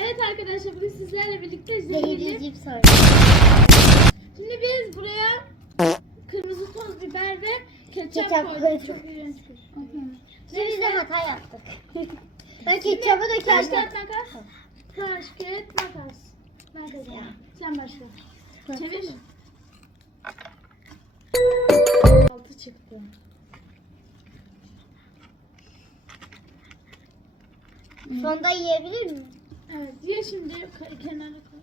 Evet arkadaşlar bugün sizlerle birlikte Zehirli cips. Şimdi biz buraya kırmızı toz biber ve ketçap, Ketçap koyduk. koyduk. Çok iğrenç bir. Şimdi biz de hata yaptık. ben ketçabı da Taş kendim. kağıt makas. Taş kağıt makas. Ben kazandım. Sen başla. Çevir. Altı çıktı. Sonda yiyebilir miyim? Evet. Ye şimdi kenara koy.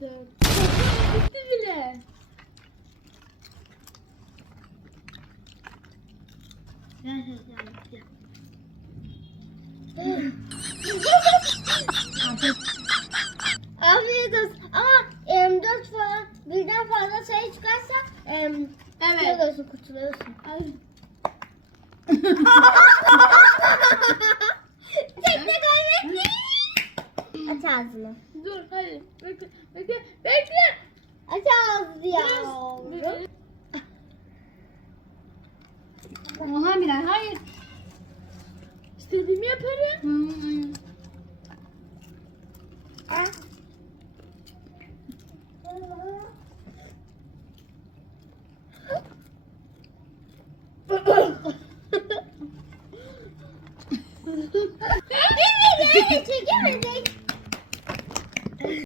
Dört. Bitti bile. Afiyet olsun. Ama em, dört falan birden fazla sayı çıkarsa em, Evet. evet. kurtuluyorsun. Ay. ağzını. Dur hadi. Bekle. Bekle. Bekle. Aç ağzını ya. Biraz... Oha Miray hayır. İstediğimi yaparım. Hmm. Ah. Çekemedi.